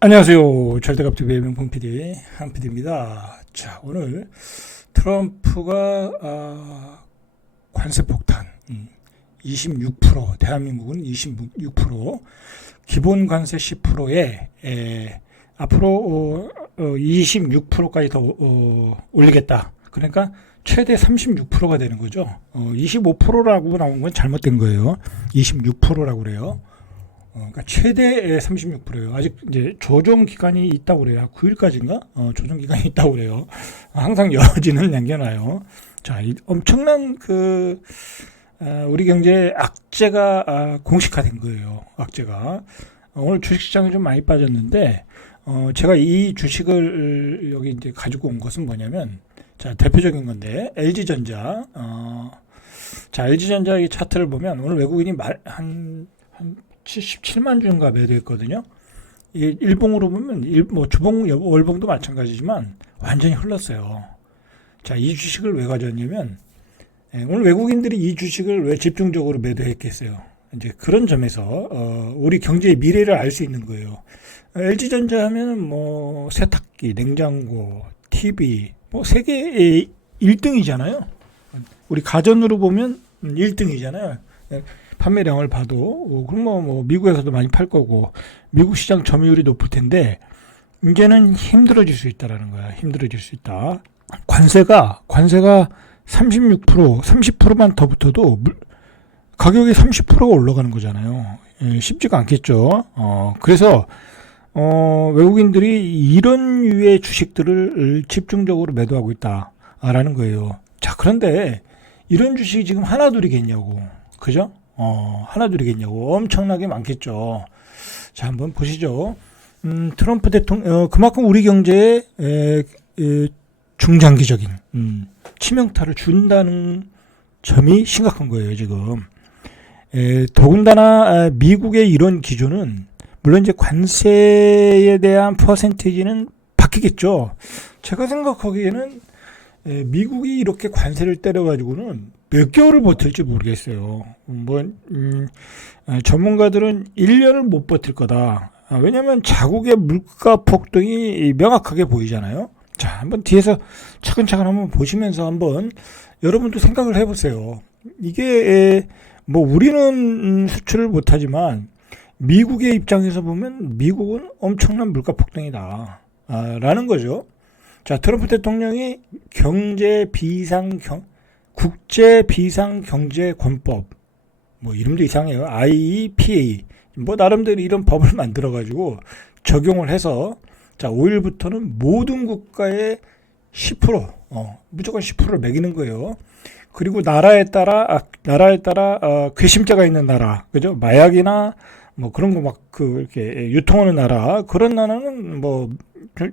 안녕하세요. 절대값TV의 명품 PD 한 PD입니다. 자, 오늘 트럼프가 관세 폭탄 26%, 대한민국은 26%, 기본 관세 10%에 앞으로 26%까지 더 올리겠다. 그러니까 최대 36%가 되는 거죠. 25%라고 나온 건 잘못된 거예요. 26%라고 그래요. 그러니까 최대 36%예요. 아직 이제 조정 기간이 있다고 그래요. 9일까지인가? 조정 기간이 있다고 그래요. 항상 여지는 남겨놔요. 자, 엄청난 우리 경제의 악재가 공식화된 거예요. 악재가. 오늘 주식시장이 좀 많이 빠졌는데, 제가 이 주식을 여기 이제 가지고 온 것은 뭐냐면, 자, 대표적인 건데, LG전자. 자, LG전자의 차트를 보면, 오늘 외국인이 한 77만 주인가 매도했거든요. 이게 일봉으로 보면 주봉, 월봉도 마찬가지지만 완전히 흘렀어요. 자, 이 주식을 왜 가져왔냐면 오늘 외국인들이 이 주식을 왜 집중적으로 매도했겠어요. 이제 그런 점에서 우리 경제의 미래를 알 수 있는 거예요. LG전자 하면은 뭐 세탁기, 냉장고, TV 뭐 세계 1등이잖아요. 우리 가전으로 보면 1등이잖아요. 판매량을 봐도 그럼 뭐 미국에서도 많이 팔 거고 미국 시장 점유율이 높을 텐데 이제는 힘들어질 수 있다라는 거야. 힘들어질 수 있다. 관세가 36%, 30%만 더 붙어도 가격이 30%가 올라가는 거잖아요. 쉽지가 않겠죠. 그래서 외국인들이 이런 유의 주식들을 집중적으로 매도하고 있다라는 거예요. 자, 그런데 이런 주식이 지금 하나둘이겠냐고. 그죠? 하나둘이겠냐고. 엄청나게 많겠죠. 자, 한번 보시죠. 트럼프 대통령, 그만큼 우리 경제에 중장기적인, 치명타를 준다는 점이 심각한 거예요, 지금. 더군다나, 미국의 이런 기준은, 물론 이제 관세에 대한 퍼센티지는 바뀌겠죠. 제가 생각하기에는, 미국이 이렇게 관세를 때려가지고는 몇 개월을 버틸지 모르겠어요. 전문가들은 1년을 못 버틸 거다. 왜냐하면 자국의 물가 폭등이 명확하게 보이잖아요. 자, 한번 뒤에서 차근차근 한번 보시면서 한번 여러분도 생각을 해보세요. 이게 뭐 우리는 수출을 못하지만 미국의 입장에서 보면 미국은 엄청난 물가 폭등이다. 라는 거죠. 자, 트럼프 대통령이 국제 비상경제권법, 뭐 이름도 이상해요. IEPA, 뭐 나름대로 이런 법을 만들어가지고 적용을 해서 자, 5일부터는 모든 국가에 10%, 무조건 10%를 매기는 거예요. 그리고 나라에 따라 괘씸죄가 있는 나라, 그죠? 마약이나 뭐 그런 거 막 이렇게 유통하는 나라, 그런 나라는 뭐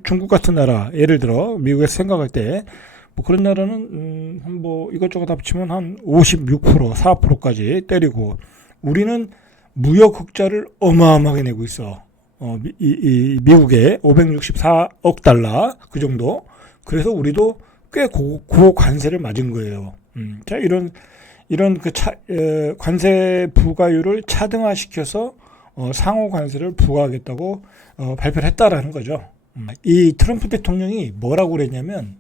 중국 같은 나라, 예를 들어 미국에서 생각할 때 뭐 그런 나라는 뭐 이것저것 합치면 한 56%, 4%까지 때리고 우리는 무역 흑자를 어마어마하게 내고 있어. 미국에 564억 달러 그 정도. 그래서 우리도 꽤 고관세를 맞은 거예요. 자, 이런 관세 부과율을 차등화시켜서 상호 관세를 부과하겠다고 발표를 했다라는 거죠. 이 트럼프 대통령이 뭐라고 그랬냐면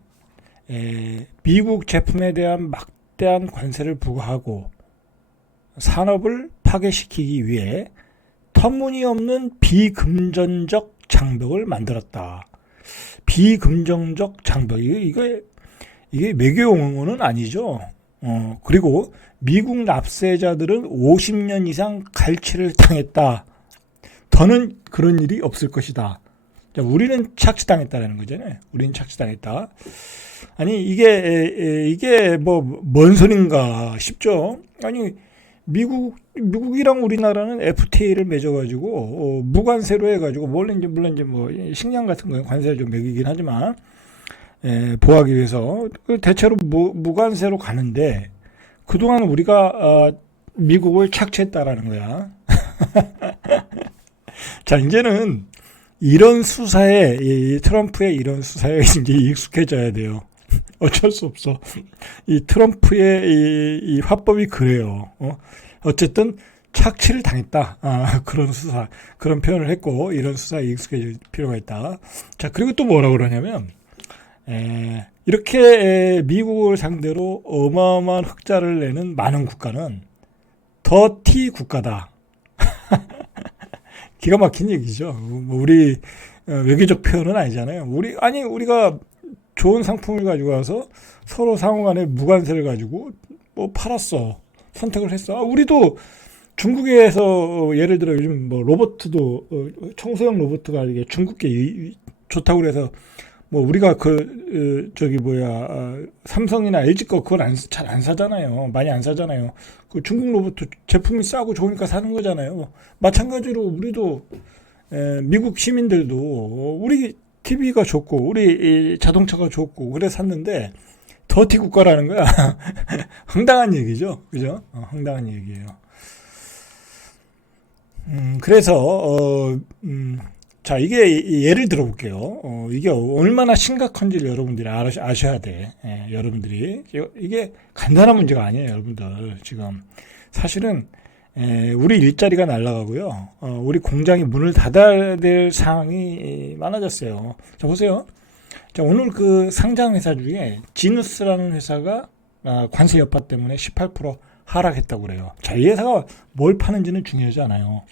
미국 제품에 대한 막대한 관세를 부과하고 산업을 파괴시키기 위해 터무니없는 비금전적 장벽을 만들었다. 비금전적 장벽, 이게 외교 용어는 아니죠. 그리고 미국 납세자들은 50년 이상 갈취를 당했다. 더는 그런 일이 없을 것이다. 자, 우리는 착취당했다라는 거잖아요. 우리는 착취당했다. 아니, 이게 뭔 소린가 싶죠? 아니, 미국이랑 우리나라는 FTA를 맺어가지고, 무관세로 해가지고, 물론 이제 뭐, 식량 같은 거에 관세를 좀 매기긴 하지만, 보호하기 위해서, 대체로 무관세로 가는데, 그동안 우리가, 미국을 착취했다라는 거야. 자, 이제는, 이런 수사에, 이 트럼프의 이런 수사에 이제 익숙해져야 돼요. 어쩔 수 없어. 이 트럼프의 이 화법이 그래요. 어쨌든 착취를 당했다. 그런 수사, 그런 표현을 했고, 이런 수사에 익숙해질 필요가 있다. 자, 그리고 또 뭐라고 그러냐면, 이렇게 미국을 상대로 어마어마한 흑자를 내는 많은 국가는 더티 국가다. 기가 막힌 얘기죠. 뭐 우리 외교적 표현은 아니잖아요. 우리가 좋은 상품을 가지고 와서 서로 상호간에 무관세를 가지고 뭐 팔았어. 선택을 했어. 우리도 중국에서 예를 들어 요즘 뭐 로봇도 청소형 로봇가 이게 중국계 좋다고 그래서 뭐 우리가 삼성이나 LG 거 그걸 잘 안 사잖아요. 많이 안 사잖아요. 그 중국 로봇 제품이 싸고 좋으니까 사는 거잖아요. 마찬가지로 우리도 미국 시민들도 우리 TV가 좋고 우리 자동차가 좋고 그래 샀는데 더티 국가라는 거야. 황당한 얘기죠. 그죠? 황당한 얘기예요. 그래서 자, 이게 예를 들어볼게요. 이게 얼마나 심각한지를 여러분들이 아셔야 돼. 여러분들이 이게 간단한 문제가 아니에요, 여러분들. 지금 사실은 우리 일자리가 날아가고요. 우리 공장이 문을 닫아야 될 상황이 많아졌어요. 자, 보세요. 자, 오늘 그 상장 회사 중에 지누스라는 회사가 관세 여파 때문에 18% 하락했다고 그래요. 자, 이 회사가 뭘 파는지는 중요하지 않아요.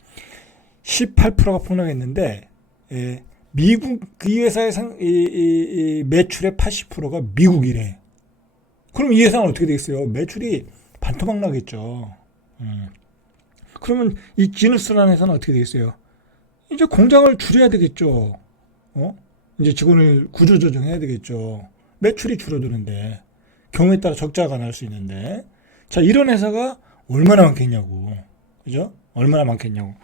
18%가 폭락했는데 미국 이 회사의 매출의 80%가 미국이래. 그럼 이 회사는 어떻게 되겠어요? 매출이 반토막 나겠죠. 그러면 이 지누스라는 회사는 어떻게 되겠어요? 이제 공장을 줄여야 되겠죠. 이제 직원을 구조조정해야 되겠죠. 매출이 줄어드는데 경우에 따라 적자가 날 수 있는데 자 이런 회사가 얼마나 많겠냐고. 그죠? 얼마나 많겠냐고.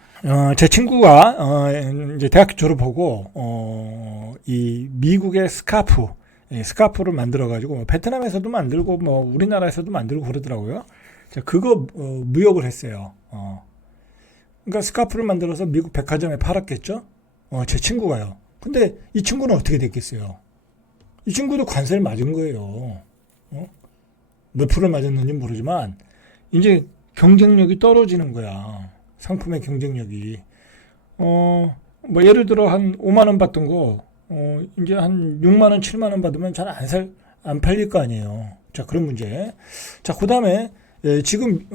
제 친구가 이제 대학교 졸업하고 이 미국의 스카프를 만들어 가지고 베트남에서도 만들고 뭐 우리나라에서도 만들고 그러더라고요. 자, 그거 무역을 했어요. 그러니까 스카프를 만들어서 미국 백화점에 팔았겠죠? 제 친구가요. 근데 이 친구는 어떻게 됐겠어요? 이 친구도 관세를 맞은 거예요. 몇 프로를 맞았는지 모르지만 이제 경쟁력이 떨어지는 거야. 상품의 경쟁력이. 뭐 예를 들어 한 5만 원 받던 거 이제 한 6만 원, 7만 원 받으면 잘 안 팔릴 거 아니에요. 자, 그런 문제. 자, 그다음에 지금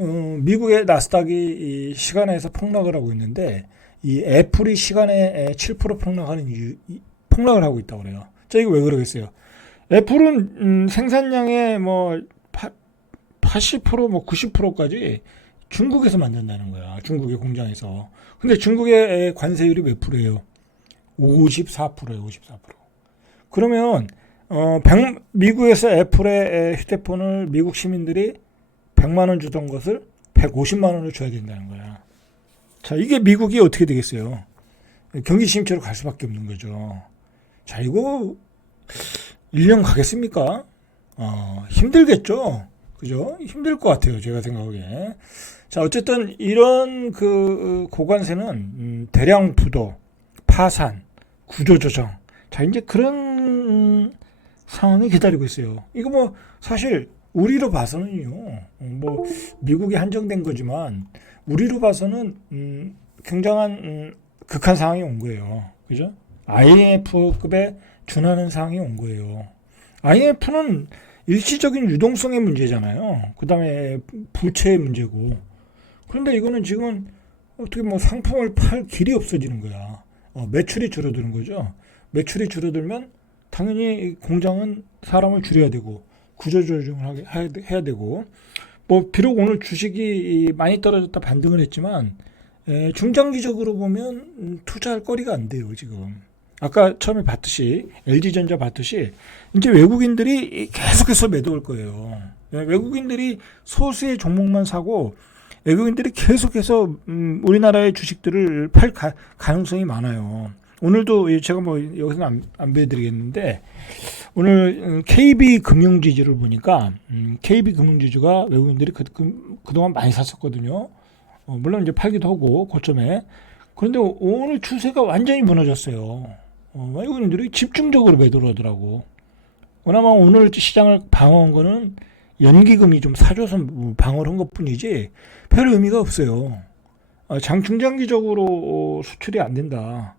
미국의 나스닥이 이 시간에서 폭락을 하고 있는데 이 애플이 시간에 7% 폭락을 하고 있다고 그래요. 자, 이거 왜 그러겠어요? 애플은 생산량의 뭐 80%, 뭐 90%까지 중국에서 만든다는 거야. 중국의 공장에서. 근데 중국의 관세율이 몇 프로예요? 54%예요. 54%. 그러면 미국에서 애플의 휴대폰을 미국 시민들이 100만 원 주던 것을 150만 원을 줘야 된다는 거야. 자, 이게 미국이 어떻게 되겠어요? 경기 침체로 갈 수밖에 없는 거죠. 자, 이거 1년 가겠습니까? 힘들겠죠? 그죠? 힘들 것 같아요. 제가 생각하기에. 자, 어쨌든 이런 그 고관세는 대량 부도, 파산, 구조조정. 자, 이제 그런 상황이 기다리고 있어요. 이거 뭐 사실 우리로 봐서는요. 뭐 미국이 한정된 거지만 우리로 봐서는 굉장한 극한 상황이 온 거예요. 그죠? IMF급에 준하는 상황이 온 거예요. IMF는 일시적인 유동성의 문제잖아요. 그 다음에 부채의 문제고. 그런데 이거는 지금은 어떻게 뭐 상품을 팔 길이 없어지는 거야. 매출이 줄어드는 거죠. 매출이 줄어들면 당연히 공장은 사람을 줄여야 되고 구조조정을 해야 되고 뭐 비록 오늘 주식이 많이 떨어졌다 반등을 했지만 중장기적으로 보면 투자할 거리가 안 돼요. 지금. 아까 처음에 봤듯이 LG전자 봤듯이 이제 외국인들이 계속해서 매도할 거예요. 외국인들이 소수의 종목만 사고 외국인들이 계속해서 우리나라의 주식들을 팔 가능성이 많아요. 오늘도 제가 뭐 여기서는 안 보여드리겠는데 오늘 KB 금융지주를 보니까 KB 금융지주가 외국인들이 그동안 많이 샀었거든요. 물론 이제 팔기도 하고 고점에. 그런데 오늘 추세가 완전히 무너졌어요. 외국인들이 집중적으로 매도를 하더라고. 그나마 오늘 시장을 방어한 거는 연기금이 좀 사줘서 방어를 한 것 뿐이지 별 의미가 없어요. 중장기적으로 수출이 안 된다.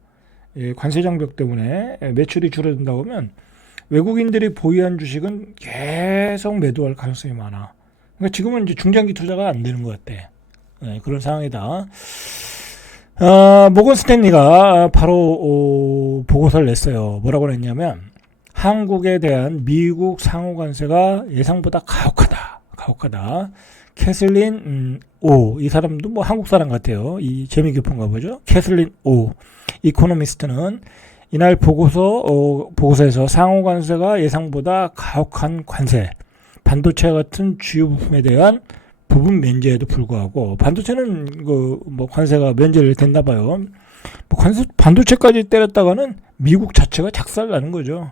관세 장벽 때문에 매출이 줄어든다고 하면 외국인들이 보유한 주식은 계속 매도할 가능성이 많아. 그러니까 지금은 이제 중장기 투자가 안 되는 것 같아. 그런 상황이다. 모건 스탠리가 바로 보고서를 냈어요. 뭐라고 냈냐면 한국에 대한 미국 상호 관세가 예상보다 가혹하다. 캐슬린 오, 이 사람도 뭐 한국 사람 같아요. 이 재미 깊은가 보죠. 캐슬린 오 이코노미스트는 이날 보고서에서 상호 관세가 예상보다 가혹한 관세, 반도체 같은 주요 부품에 대한 부분 면제에도 불구하고 반도체는 뭐 관세가 면제를 됐나 봐요. 뭐 반도체까지 때렸다가는 미국 자체가 작살나는 거죠.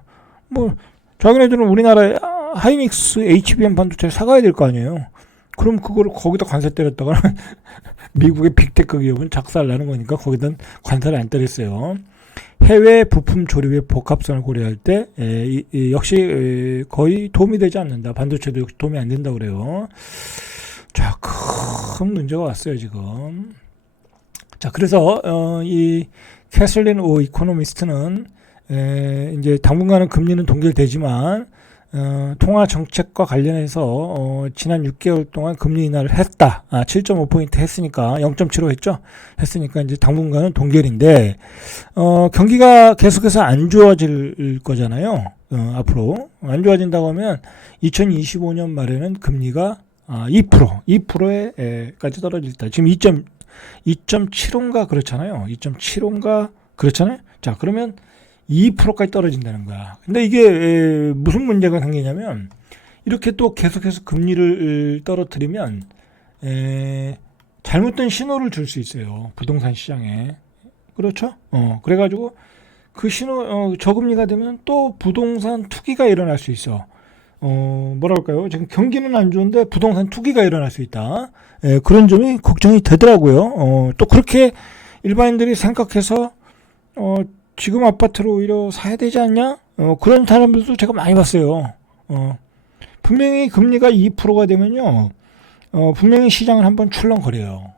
뭐 자기네들은 우리나라에 하이닉스 HBM 반도체 사가야 될 거 아니에요. 그럼 그거를 거기다 관세 때렸다가는 미국의 빅테크 기업은 작살나는 거니까 거기다 관세를 안 때렸어요. 해외 부품 조립의 복합성을 고려할 때 역시 거의 도움이 되지 않는다. 반도체도 역시 도움이 안 된다 그래요. 자, 큰 문제가 왔어요 지금. 자, 그래서 이 캐슬린 오 이코노미스트는 이제 당분간은 금리는 동결되지만 통화 정책과 관련해서 지난 6개월 동안 금리 인하를 했다. 7.5포인트 했으니까 0.75 했죠. 했으니까 이제 당분간은 동결인데 경기가 계속해서 안 좋아질 거잖아요. 앞으로 안 좋아진다고 하면 2025년 말에는 금리가 2%까지 떨어질 때 지금 2.75인가 그렇잖아요. 2.75인가 그렇잖아요. 자, 그러면 2%까지 떨어진다는 거야. 근데 이게 무슨 문제가 생기냐면 이렇게 또 계속해서 금리를 떨어뜨리면 잘못된 신호를 줄 수 있어요. 부동산 시장에. 그렇죠? 그래가지고 그 신호 저금리가 되면 또 부동산 투기가 일어날 수 있어. 뭐랄까요? 지금 경기는 안 좋은데 부동산 투기가 일어날 수 있다. 그런 점이 걱정이 되더라고요. 또 그렇게 일반인들이 생각해서 지금 아파트를 오히려 사야 되지 않냐? 그런 사람들도 제가 많이 봤어요. 분명히 금리가 2%가 되면요. 분명히 시장을 한번 출렁거려요.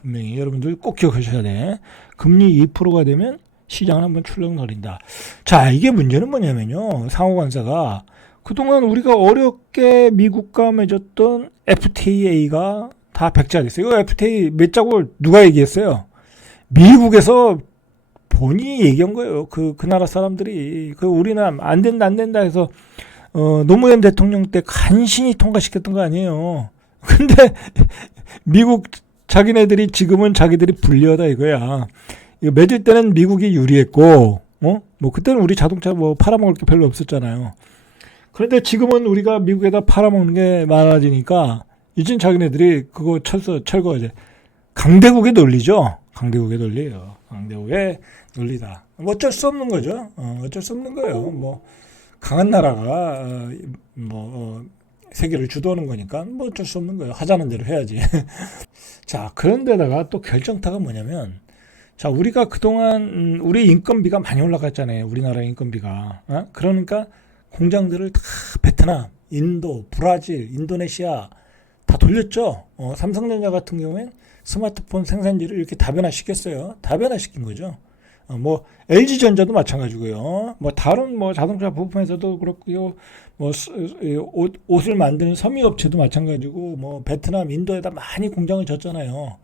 분명히 여러분들 꼭 기억하셔야 돼. 금리 2%가 되면 시장을 한번 출렁거린다. 자, 이게 문제는 뭐냐면요. 상호관세가 그동안 우리가 어렵게 미국과 맺었던 FTA가 다 백지화됐어요. 이거 FTA 몇 자국을 누가 얘기했어요? 미국에서 본인이 얘기한 거예요. 그 나라 사람들이 우리는 안 된다 해서 노무현 대통령 때 간신히 통과시켰던 거 아니에요. 근데 미국 자기네들이 지금은 자기들이 불리하다 이거야. 이거 맺을 때는 미국이 유리했고, 뭐 그때는 우리 자동차 뭐 팔아먹을 게 별로 없었잖아요. 그런데 지금은 우리가 미국에다 팔아먹는 게 많아지니까 이젠 자기네들이 그거 철거하지. 강대국의 논리죠. 강대국의 논리예요. 강대국의 논리다. 뭐 어쩔 수 없는 거죠. 어쩔 수 없는 거예요. 뭐 강한 나라가 세계를 주도하는 거니까 뭐 어쩔 수 없는 거예요. 하자는 대로 해야지. 자, 그런데다가 또 결정타가 뭐냐면, 자, 우리가 그동안 우리 인건비가 많이 올라갔잖아요. 우리나라 인건비가. 그러니까 공장들을 다 베트남, 인도, 브라질, 인도네시아 다 돌렸죠. 삼성전자 같은 경우엔 스마트폰 생산지를 이렇게 다변화시켰어요. 다변화시킨 거죠. 뭐 LG전자도 마찬가지고요. 뭐 다른 뭐 자동차 부품에서도 그렇고요. 뭐 옷을 만드는 섬유업체도 마찬가지고 뭐 베트남, 인도에다 많이 공장을 졌잖아요.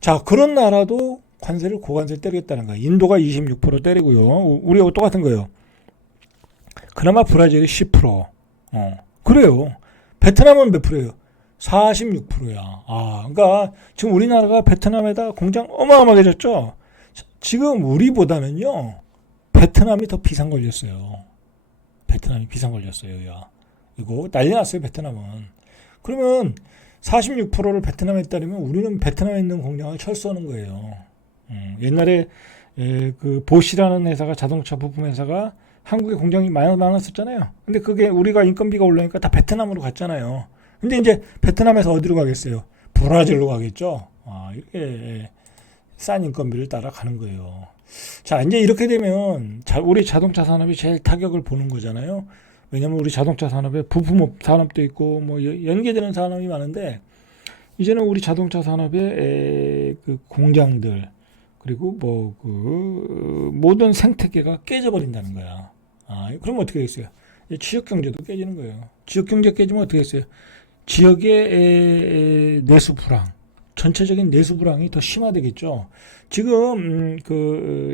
자, 그런 나라도 관세를 고관세를 때리겠다는 거예요. 인도가 26% 때리고요. 우리하고 똑같은 거예요. 그나마 브라질이 10%. 그래요. 베트남은 몇 프로예요? 46%야. 그러니까 지금 우리나라가 베트남에다 공장 어마어마하게 졌죠. 지금 우리보다는요, 베트남이 더 비상 걸렸어요. 베트남이 비상 걸렸어요. 야, 이거 난리 났어요, 베트남은. 그러면 46%를 베트남에 따르면 우리는 베트남에 있는 공장을 철수하는 거예요. 옛날에 그 보시라는 회사가 자동차 부품 회사가 한국에 공장이 많았었잖아요. 근데 그게 우리가 인건비가 올라니까 다 베트남으로 갔잖아요. 근데 이제 베트남에서 어디로 가겠어요? 브라질로 가겠죠. 이렇게 싼 인건비를 따라가는 거예요. 자, 이제 이렇게 되면 우리 자동차 산업이 제일 타격을 보는 거잖아요. 왜냐면 우리 자동차 산업에 부품업 산업도 있고 뭐 연계되는 산업이 많은데 이제는 우리 자동차 산업의 그 공장들 그리고 뭐 그 모든 생태계가 깨져버린다는 거야. 그럼 어떻게 되겠어요? 지역 경제도 깨지는 거예요. 지역 경제 깨지면 어떻게 되겠어요? 지역의 내수 불황, 전체적인 내수 불황이 더 심화되겠죠. 지금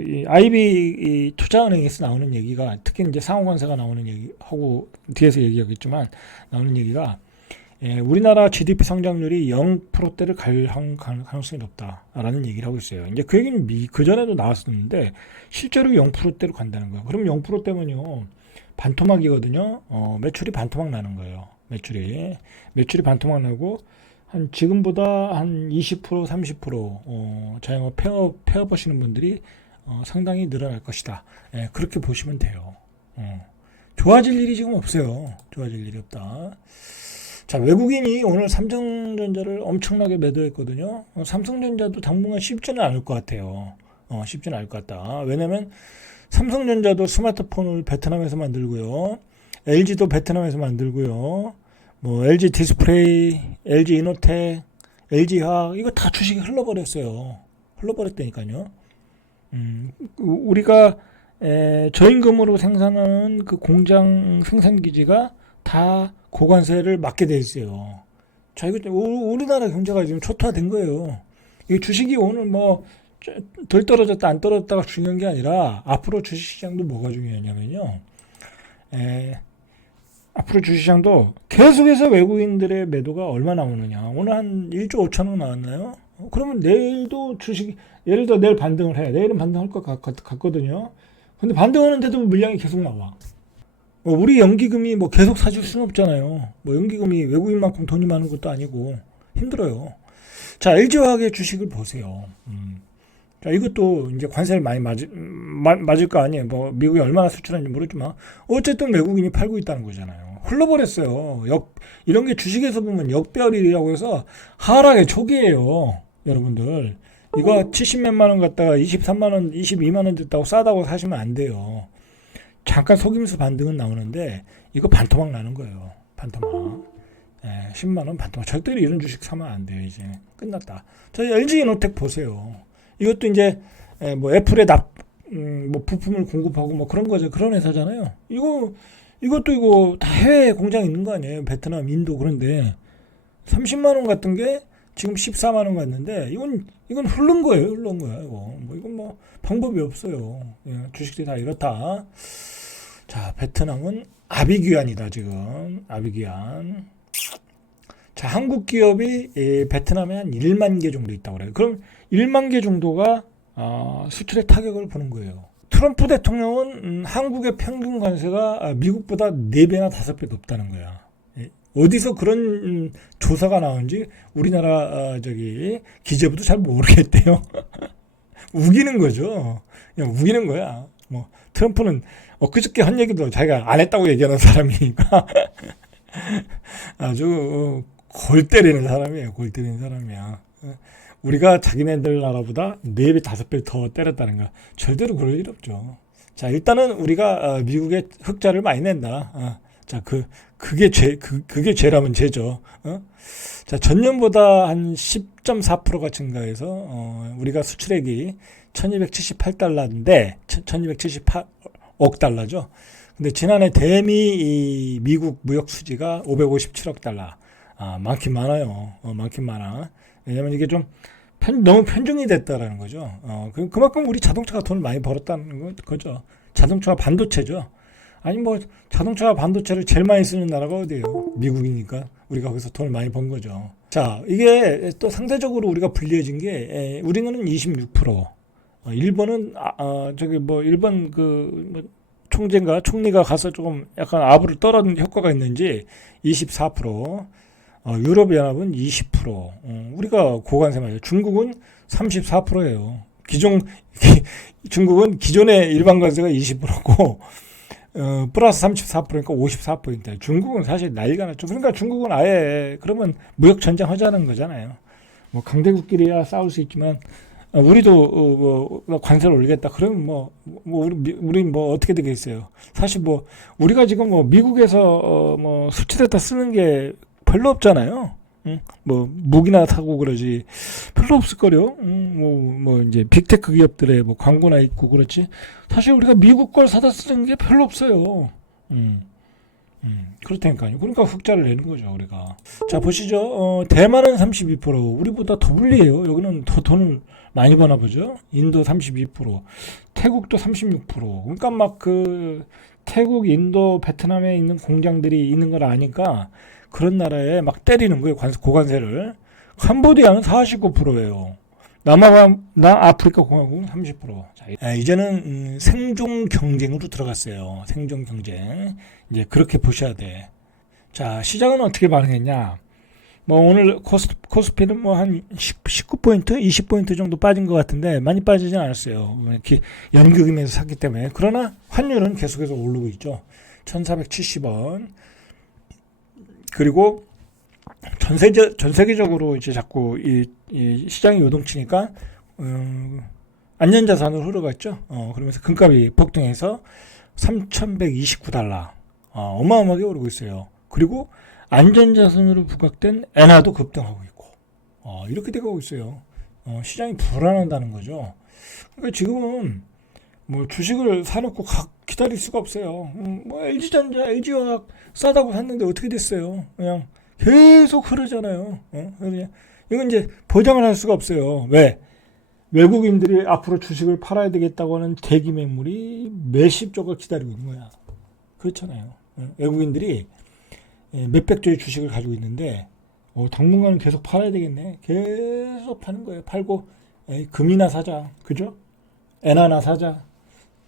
이 IB 투자은행에서 나오는 얘기가, 특히 이제 상호관세가 나오는 얘기하고 뒤에서 얘기하겠지만 나오는 얘기가, 우리나라 GDP 성장률이 0%대를 갈 가능성이 높다라는 얘기를 하고 있어요. 이제 그 얘기는 그 전에도 나왔었는데 실제로 0%대로 간다는 거예요. 그럼 0%대면요 반토막이거든요. 매출이 반토막 나는 거예요. 매출이 반토막 나고 한 지금보다 한 20% 30% 자영업 폐업 하시는 분들이 상당히 늘어날 것이다. 그렇게 보시면 돼요. 좋아질 일이 지금 없어요. 좋아질 일이 없다. 자, 외국인이 오늘 삼성전자를 엄청나게 매도했거든요. 삼성전자도 당분간 쉽지는 않을 것 같아요. 쉽지는 않을 것 같다. 왜냐면 삼성전자도 스마트폰을 베트남에서 만들고요. LG도 베트남에서 만들고요. 뭐 LG 디스플레이, LG 이노텍, LG화학 이거 다 주식이 흘러버렸어요. 흘러버렸다니까요. 우리가 저임금으로 생산하는 그 공장 생산 기지가 다 고관세를 맞게 돼 있어요. 자, 이거 우리나라 경제가 지금 초토화된 거예요. 이 주식이 오늘 뭐 덜 떨어졌다 안 떨어졌다가 중요한 게 아니라 앞으로 주식시장도 뭐가 중요하냐면요. 앞으로 주식시장도 계속해서 외국인들의 매도가 얼마 나오느냐. 오늘 한 1조 5천억 나왔나요? 그러면 내일도 주식, 예를 들어 내일 반등을 해. 내일은 반등할 것 같거든요. 근데 반등하는데도 물량이 계속 나와. 우리 연기금이 뭐 계속 사줄 수는 없잖아요. 뭐 연기금이 외국인만큼 돈이 많은 것도 아니고 힘들어요. 자, LG화학의 주식을 보세요. 자, 이것도 이제 관세를 많이 맞을 거 아니에요. 뭐 미국이 얼마나 수출하는지 모르지만 어쨌든 외국인이 팔고 있다는 거잖아요. 흘러버렸어요. 이런 게 주식에서 보면 역별이라고 해서 하락의 초기예요. 여러분들 이거 70몇만 원 갖다가 23만 원, 22만 원 됐다고 싸다고 사시면 안 돼요. 잠깐 속임수 반등은 나오는데 이거 반토막 나는 거예요. 반토막. 10만 원 반토막. 절대로 이런 주식 사면 안 돼요. 이제 끝났다. 저희 LG 이노텍 보세요. 이것도 이제 뭐 애플에 뭐 부품을 공급하고 뭐 그런 거죠. 그런 회사잖아요. 이것도 다 해외 공장 있는 거 아니에요. 베트남, 인도. 그런데 30만 원 같은 게 지금 14만 원 갔는데 이건 흐른 거예요. 흐른 거야. 이건 뭐 방법이 없어요. 주식들이 다 이렇다. 자, 베트남은 아비규환이다 지금. 아비규환. 자, 한국 기업이 베트남에 한 1만 개 정도 있다고 그래요. 그럼 1만 개 정도가 수출에 타격을 보는 거예요. 트럼프 대통령은 한국의 평균 관세가 미국보다 4배나 5배 높다는 거야. 어디서 그런 조사가 나온지 우리나라 기재부도 잘 모르겠대요. 우기는 거죠. 그냥 우기는 거야. 뭐 트럼프는 엊그저께 한 얘기도 자기가 안 했다고 얘기하는 사람이니까 아주 골 때리는 사람이에요. 골 때리는 사람이야. 우리가 자기네들 나라보다 4배, 5배 더 때렸다는 거. 절대로 그럴 일 없죠. 자, 일단은 우리가 미국에 흑자를 많이 낸다. 자, 그게 죄라면 죄죠. 자, 전년보다 한 10.4%가 증가해서 우리가 수출액이 1278달러인데 1278억 달러죠. 근데 지난해 대미 미국 무역 수지가 557억 달러. 많긴 많아요. 많긴 많아. 왜냐면 이게 좀 너무 편중이 됐다라는 거죠. 그만큼 우리 자동차가 돈을 많이 벌었다는 거죠. 자동차가 반도체죠. 아니 뭐 자동차와 반도체를 제일 많이 쓰는 나라가 어디예요? 미국이니까 우리가 거기서 돈을 많이 번 거죠. 자, 이게 또 상대적으로 우리가 불리해진 게 우리는 26%, 일본은 일본 총리가 가서 조금 약간 아부를 떨어는 효과가 있는지 24%, 유럽연합은 20%, 우리가 고관세 맞아요. 중국은 34%예요. 중국은 기존의 일반 관세가 20%고 플러스 34%니까 54%. 중국은 사실 난리가 났죠. 그러니까 중국은 아예 그러면 무역 전쟁 하자는 거잖아요. 뭐 강대국끼리야 싸울 수 있지만 우리도 관세를 올리겠다. 그러면 우리 어떻게 되겠어요? 사실 우리가 지금 미국에서 수출에다 쓰는 게 별로 없잖아요. 응? 뭐 무기나 사고 그러지 별로 없을 거요. 뭐 이제 빅테크 기업들의 뭐 광고나 있고 그렇지. 사실 우리가 미국 걸 사다 쓰는 게 별로 없어요. 그렇다니까요. 그러니까 흑자를 내는 거죠, 우리가. 자, 보시죠. 대만은 32%, 우리보다 더 불리해요. 여기는 더 돈을 많이 버나 보죠. 인도 32%, 태국도 36%. 그러니까 막 그 태국, 인도, 베트남에 있는 공장들이 있는 걸 아니까 그런 나라에 막 때리는 거예요. 고관세를. 캄보디아는 49%예요. 남아프리카 공화국은 30%. 자, 이제는 생존 경쟁으로 들어갔어요. 생존 경쟁. 이제 그렇게 보셔야 돼. 자, 시장은 어떻게 반응했냐? 뭐 오늘 코스피는 뭐 한 19포인트, 20포인트 정도 빠진 것 같은데 많이 빠지진 않았어요. 이렇게 연기금에서 샀기 때문에. 그러나 환율은 계속해서 오르고 있죠. 1470원. 그리고 전 세계적으로 이제 자꾸 이 시장이 요동치니까 안전자산으로 흘러갔죠. 그러면서 금값이 폭등해서 3,129달러. 어마어마하게 오르고 있어요. 그리고 안전자산으로 부각된 엔화도 급등하고 있고, 이렇게 되고 있어요. 시장이 불안하다는 거죠. 그러니까 지금은 뭐 주식을 사놓고 기다릴 수가 없어요. 뭐 LG전자, LG화학 싸다고 샀는데 어떻게 됐어요? 그냥 계속 흐르잖아요. 그냥 이건 이제 보장을 할 수가 없어요. 왜? 외국인들이 앞으로 주식을 팔아야 되겠다고 하는 대기 매물이 몇십 조가 기다리고 있는 거야. 그렇잖아요. 외국인들이 몇백 조의 주식을 가지고 있는데 당분간은 계속 팔아야 되겠네. 계속 파는 거예요. 팔고 금이나 사자. 그죠? 엔화나 사자.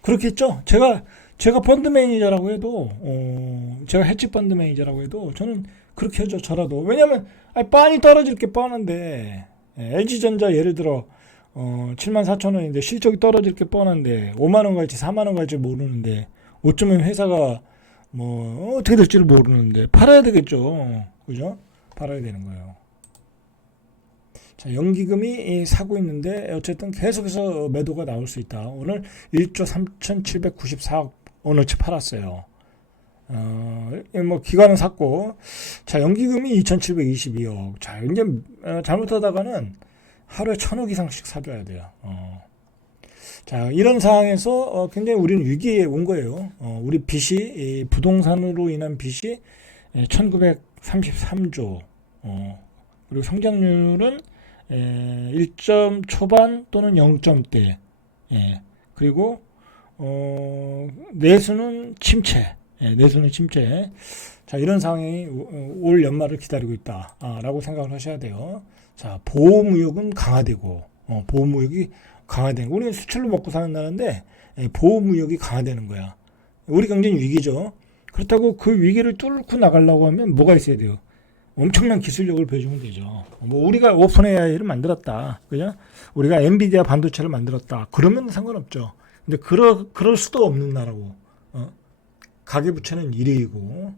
그렇겠죠? 제가 펀드 매니저라고 해도 제가 헤지 펀드 매니저라고 해도 저는 그렇게 하죠. 저라도. 왜냐면 빤히 떨어질 게 뻔한데 LG전자 예를 들어 74,000원인데 실적이 떨어질 게 뻔한데 5만원 갈지 4만원 갈지 모르는데 어쩌면 회사가 뭐 어떻게 될지를 모르는데 팔아야 되겠죠. 그죠? 팔아야 되는 거예요. 자, 연기금이 사고 있는데 어쨌든 계속해서 매도가 나올 수 있다. 오늘 1조 3,794억 원어치 팔았어요. 뭐 기관은 샀고, 자, 연기금이 2,722억. 자, 이제 잘못하다가는 하루에 1,000억 이상씩 사줘야 돼요. 자, 이런 상황에서 굉장히 우리는 위기에 온 거예요. 우리 빚이 부동산으로 인한 빚이 1933조. 그리고 성장률은 1점 초반 또는 0점대. 그리고 내수는 침체. 내수는 침체. 자, 이런 상황이 올 연말을 기다리고 있다라고 생각을 하셔야 돼요. 자, 보호무역은 강화되고, 보호무역이 강화되는 거. 우리는 수출로 먹고 사는 나라인데 보호무역이 강화되는 거야. 우리 경제는 위기죠. 그렇다고 그 위기를 뚫고 나가려고 하면 뭐가 있어야 돼요? 엄청난 기술력을 보여주면 되죠. 뭐 우리가 오픈 AI를 만들었다, 그죠? 우리가 엔비디아 반도체를 만들었다. 그러면 상관없죠. 근데 그럴 수도 없는 나라고. 가계부채는 1위이고.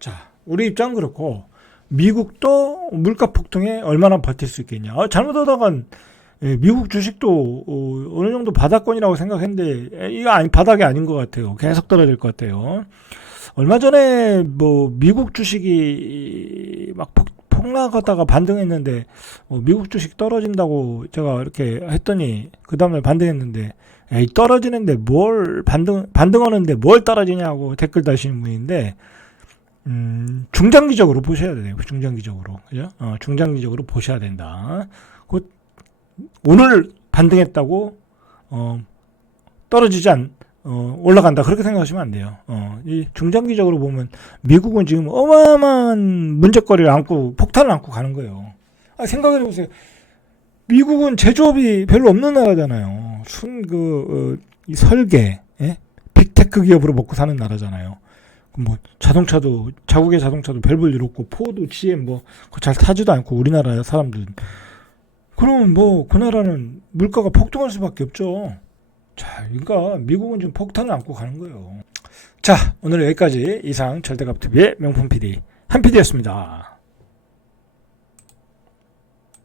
자, 우리 입장은 그렇고 미국도 물가 폭등에 얼마나 버틸 수 있겠냐. 잘못하다간 미국 주식도 어느 정도 바닥권이라고 생각했는데 이거 바닥이 아닌 것 같아요. 계속 떨어질 것 같아요. 얼마 전에 뭐 미국 주식이 막 폭락하다가 반등했는데 미국 주식 떨어진다고 제가 이렇게 했더니 그 다음날 반등했는데 떨어지는데 뭘 반등하는데 뭘 떨어지냐고 댓글 다시는 분인데 중장기적으로 보셔야 돼요. 중장기적으로. 그죠? 중장기적으로 보셔야 된다. 곧 오늘 반등했다고 떨어지지 올라간다. 그렇게 생각하시면 안 돼요. 이 중장기적으로 보면 미국은 지금 어마어마한 문제거리를 안고 폭탄을 안고 가는 거예요. 생각해 보세요. 미국은 제조업이 별로 없는 나라잖아요. 이 설계, 빅테크 기업으로 먹고 사는 나라잖아요. 뭐 자국의 자동차도 별 볼 일 없고 포도, GM 뭐 잘 타지도 않고 우리나라 사람들. 그러면 뭐 그 나라는 물가가 폭등할 수밖에 없죠. 자, 그러니까 미국은 지금 폭탄을 안고 가는 거예요. 자, 오늘 여기까지 이상 절대값TV의 명품 PD 한 PD였습니다.